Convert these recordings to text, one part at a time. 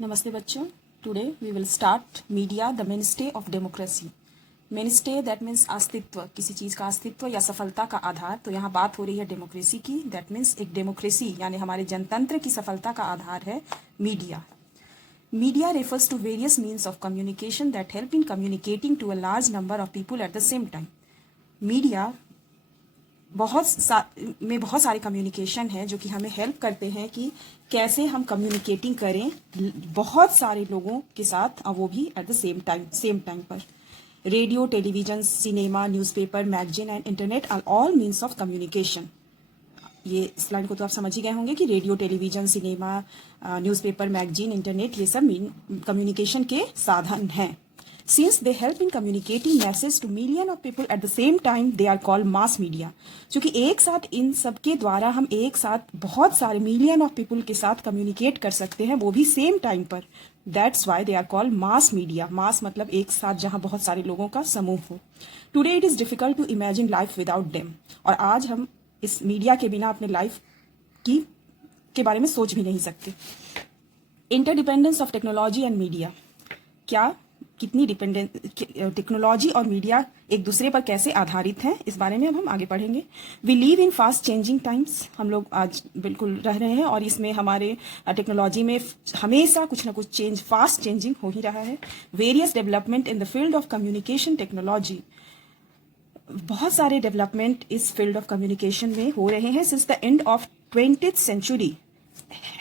नमस्ते बच्चों, today we will start media the mainstay of democracy. Mainstay that means अस्तित्व, किसी चीज़ का अस्तित्व या सफलता का आधार। तो यहाँ बात हो रही है डेमोक्रेसी की। दैट मीन्स एक डेमोक्रेसी यानी हमारे जनतंत्र की सफलता का आधार है media. Media refers to various means of communication that help in communicating to a large number of people at the same time. Media बहुत सारे कम्युनिकेशन है जो कि हमें हेल्प करते हैं कि कैसे हम कम्युनिकेटिंग करें बहुत सारे लोगों के साथ, और वो भी एट द सेम टाइम पर। Radio, television, cinema, newspaper, magazine and internet are all means of communication. ये इस लाइन को तो आप समझ ही गए होंगे कि radio, television, cinema, newspaper, magazine, internet, ये सब कम्युनिकेशन के साधन हैं। Since they help in communicating message to million of people at the same time, they are called mass media. क्योंकि एक साथ इन सब के द्वारा हम एक साथ बहुत सारे मिलियन ऑफ पीपल के साथ कम्युनिकेट कर सकते हैं, वो भी सेम टाइम पर। That's why they are called mass media. मास मतलब एक साथ जहां बहुत सारे लोगों का समूह हो। Today it is difficult to imagine life without them. और आज हम इस मीडिया के बिना अपने लाइफ के बारे में सोच भी नहीं सकते। Interdependence of technology and media, क्या कितनी टेक्नोलॉजी और मीडिया एक दूसरे पर कैसे आधारित हैं, इस बारे में अब हम आगे पढ़ेंगे। We live in fast changing times, हम लोग आज बिल्कुल रह रहे हैं और इसमें हमारे टेक्नोलॉजी में हमेशा कुछ ना कुछ चेंज, फास्ट चेंजिंग हो ही रहा है। Various development in the field of communication technology, बहुत सारे डेवलपमेंट इस फील्ड ऑफ कम्युनिकेशन में हो रहे हैं। Since the end of 20th century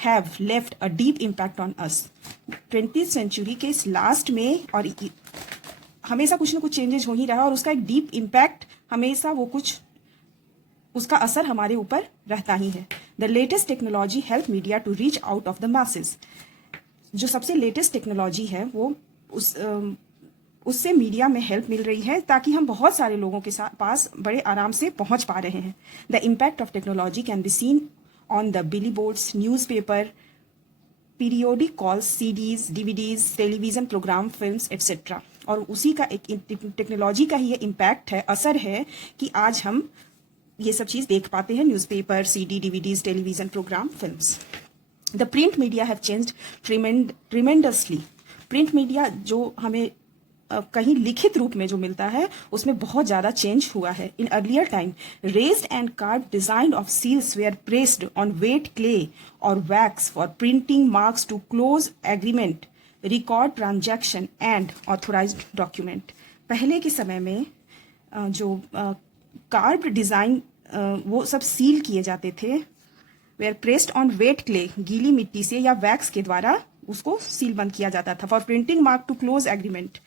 have left a deep impact on us. 20th century के इस लास्ट में और हमेशा कुछ ना कुछ चेंजेस हो ही रहा है और उसका एक डीप इम्पैक्ट, हमेशा वो कुछ उसका असर हमारे ऊपर रहता ही है। The latest technology help media to reach out of the masses, जो सबसे लेटेस्ट टेक्नोलॉजी है वो उससे मीडिया में हेल्प मिल रही है ताकि हम बहुत सारे लोगों के पास बड़े आराम से पहुंच पा रहे हैं। The impact of technology can be seen on the billboards, newspaper, periodic calls, CDs, DVDs, television program, films, etc. और उसी का एक टेक्नोलॉजी का ही ये इम्पैक्ट है, असर है कि आज हम ये सब चीज़ देख पाते हैं, newspaper, CD, DVDs, television programme, films. The print media have changed tremendously. Print media जो हमें कहीं लिखित रूप में जो मिलता है उसमें बहुत ज़्यादा चेंज हुआ है। In earlier time raised and carve design of seals were pressed on wet clay और wax for printing marks to close agreement, record transaction and authorised document. पहले के समय में जो कार्व डिजाइन वो सब सील किए जाते थे, were pressed on wet clay, गीली मिट्टी से या वैक्स के द्वारा उसको सील बंद किया जाता था। For printing mark to close agreement,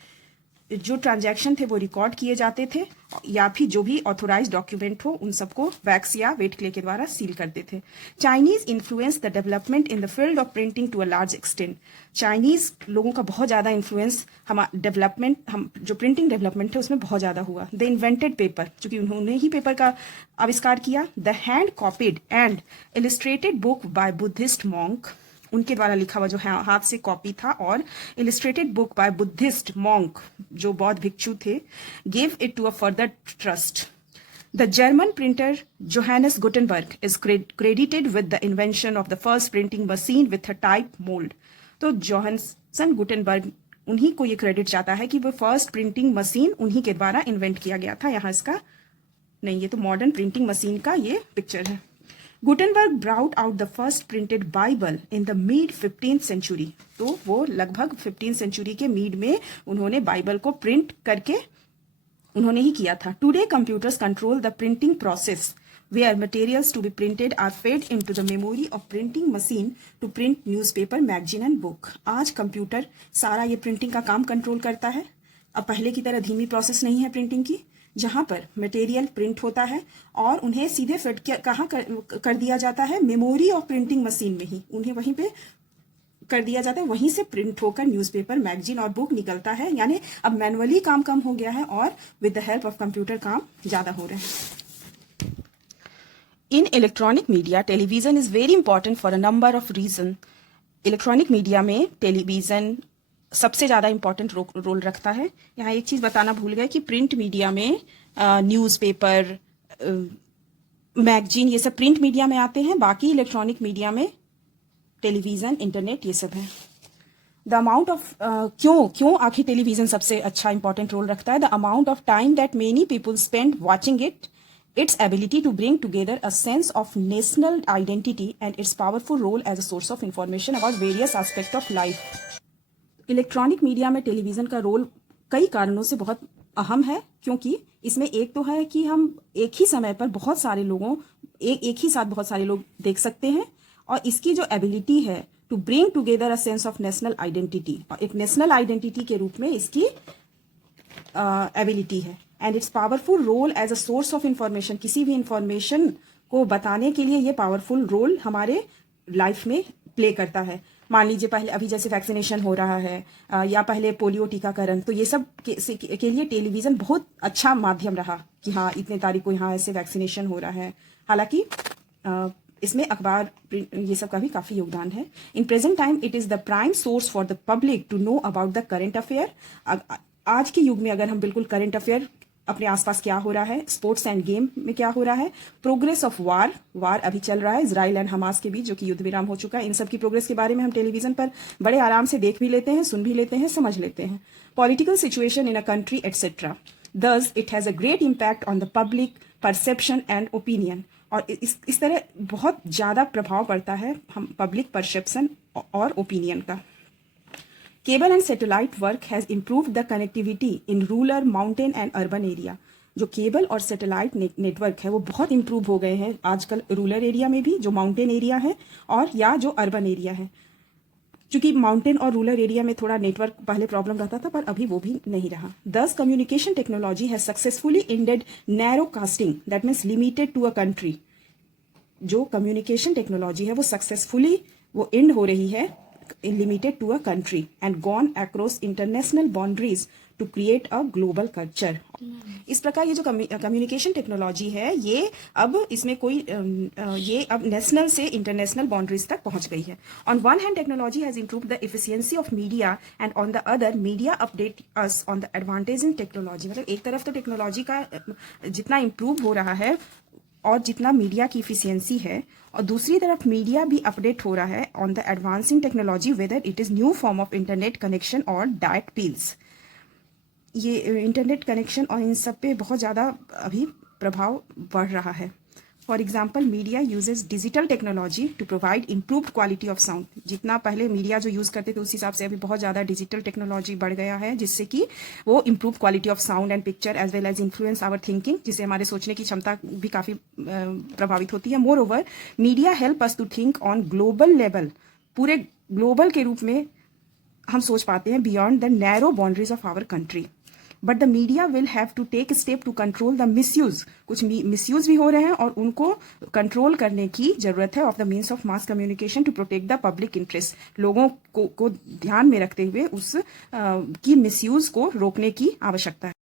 जो ट्रांजैक्शन थे वो रिकॉर्ड किए जाते थे या फिर जो भी ऑथोराइज डॉक्यूमेंट हो उन सबको वैक्स या वेट क्ले के द्वारा सील करते थे। Chinese influence the development in the field of printing to a large extent. Chinese लोगों का बहुत ज़्यादा इन्फ्लुएंस हम जो प्रिंटिंग डेवलपमेंट है उसमें बहुत ज़्यादा हुआ। द इन्वेंटेड पेपर, चूंकि उन्होंने ही पेपर का आविष्कार किया। The hand copied and illustrated book by Buddhist monk, उनके द्वारा लिखा हुआ जो हाथ से कॉपी था, और illustrated book by Buddhist monk जो बौद्ध भिक्षु थे, give it to a further trust. The German printer Johannes Gutenberg is credited with the invention of the first printing machine with a type mould. तो Johannsen Gutenberg, उन्हीं को ये credit जाता है कि वो फर्स्ट प्रिंटिंग मशीन उन्हीं के द्वारा इन्वेंट किया गया था। यहाँ इसका नहीं, ये तो मॉडर्न प्रिंटिंग मशीन का ये पिक्चर है। Gutenberg brought out the first printed Bible in the mid 15th century. तो वो लगभग 15th सेंचुरी के मिड में उन्होंने बाइबल को प्रिंट करके उन्होंने ही किया था। Today computers control the printing process where materials to be printed are fed into the memory of printing machine to print newspaper, magazine and book. आज कंप्यूटर सारा ये प्रिंटिंग का काम कंट्रोल करता है। अब पहले की तरह धीमी प्रोसेस नहीं है प्रिंटिंग की, जहां पर मटेरियल प्रिंट होता है और उन्हें सीधे फिट कहाँ कर दिया जाता है, मेमोरी ऑफ प्रिंटिंग मशीन में ही उन्हें वहीं पे कर दिया जाता है, वहीं से प्रिंट होकर न्यूज़पेपर, मैगजीन और बुक निकलता है। यानी अब मैनुअली काम कम हो गया है और with the help of computer काम ज्यादा हो रहा है। In electronic media television is very important for a number of reason. Electronic media में टेलीविजन सबसे ज़्यादा इंपॉर्टेंट रोल रखता है। यहाँ एक चीज़ बताना भूल गए कि प्रिंट मीडिया में न्यूज़पेपर, मैगजीन, ये सब प्रिंट मीडिया में आते हैं। बाकी इलेक्ट्रॉनिक मीडिया में टेलीविज़न, इंटरनेट, ये सब है। द अमाउंट ऑफ क्यों आखिर टेलीविज़न सबसे अच्छा इंपॉर्टेंट रोल रखता है? The amount of time that many people spend watching it, its ability to bring together a sense of national identity, and its powerful role as a source of information about various aspects of life. Electronic media में television का role कई कारणों से बहुत अहम है, क्योंकि इसमें एक तो है कि हम एक ही समय पर बहुत सारे लोगों एक ही साथ बहुत सारे लोग देख सकते हैं, और इसकी जो एबिलिटी है to bring together a sense of national identity, और एक नेशनल आइडेंटिटी के रूप में इसकी एबिलिटी है। And its powerful role as a source of information, किसी भी इंफॉर्मेशन को बताने के लिए ये पावरफुल रोल हमारे लाइफ में प्ले करता है। मान लीजिए पहले अभी जैसे वैक्सीनेशन हो रहा है, या पहले पोलियो टीकाकरण, तो ये सब के लिए टेलीविज़न बहुत अच्छा माध्यम रहा कि हाँ इतने तारीख को यहाँ ऐसे वैक्सीनेशन हो रहा है। हालांकि इसमें अखबार, ये सब का भी काफ़ी योगदान है। In present time it is the prime source for the public to know about the current affair. आज के युग में अगर हम बिल्कुल करेंट अफेयर, अपने आसपास क्या हो रहा है, स्पोर्ट्स एंड गेम में क्या हो रहा है, प्रोग्रेस ऑफ वार अभी चल रहा है इजराइल एंड हमास के बीच, जो कि युद्ध विराम हो चुका है, इन सब की प्रोग्रेस के बारे में हम टेलीविजन पर बड़े आराम से देख भी लेते हैं, सुन भी लेते हैं, समझ लेते हैं। Political situation in a country etcetera, thus it has a great impact on the public perception and opinion. और इस तरह बहुत ज़्यादा प्रभाव पड़ता है हम पब्लिक परसेप्शन और ओपिनियन का। Cable and satellite work has improved the connectivity in rural, mountain and urban area. जो केबल और सैटेलाइट नेटवर्क है वो बहुत इम्प्रूव हो गए हैं आजकल रूरल एरिया में भी, जो माउंटेन एरिया है, और या जो अर्बन एरिया है। क्योंकि माउंटेन और रूरल एरिया में थोड़ा नेटवर्क पहले प्रॉब्लम रहता था, पर अभी वो भी नहीं रहा। This communication technology has successfully ended narrow casting, that means limited to a country. जो कम्युनिकेशन टेक्नोलॉजी है वो सक्सेसफुली वो एंड हो रही है limited to a country and gone across international boundaries to create a global culture. इस प्रकार ये जो कम्युनिकेशन टेक्नोलॉजी है ये अब इसमें कोई ये अब नेशनल से इंटरनेशनल बाउंड्रीज तक पहुंच गई है। On one hand technology has improved the efficiency of media, and on the other media update us on the advantage in technology. मतलब एक तरफ तो टेक्नोलॉजी का जितना इम्प्रूव हो रहा है और जितना मीडिया की इफिशियंसी है, और दूसरी तरफ मीडिया भी अपडेट हो रहा है on the advancing technology, whether it is new form of internet connection और डायरेक्ट पील्स। ये इंटरनेट कनेक्शन और इन सब पे बहुत ज़्यादा अभी प्रभाव बढ़ रहा है। For example, media uses digital technology to provide improved quality of sound. जितना पहले मीडिया जो यूज़ करते थे उस हिसाब से अभी बहुत ज़्यादा डिजिटल टेक्नोलॉजी बढ़ गया है, जिससे कि वो improve quality of sound and picture as well as influence our thinking, जिससे हमारे सोचने की क्षमता भी काफ़ी प्रभावित होती है। Moreover, media help us to think on global level. पूरे ग्लोबल के रूप में हम सोच पाते हैं beyond the narrow boundaries of our country. But the media will have to take step to control the misuse. कुछ मिसयूज भी हो रहे हैं और उनको कंट्रोल करने की जरूरत है of the means of mass communication to protect the public interest. लोगों को ध्यान में रखते हुए उस की मिसयूज को रोकने की आवश्यकता है।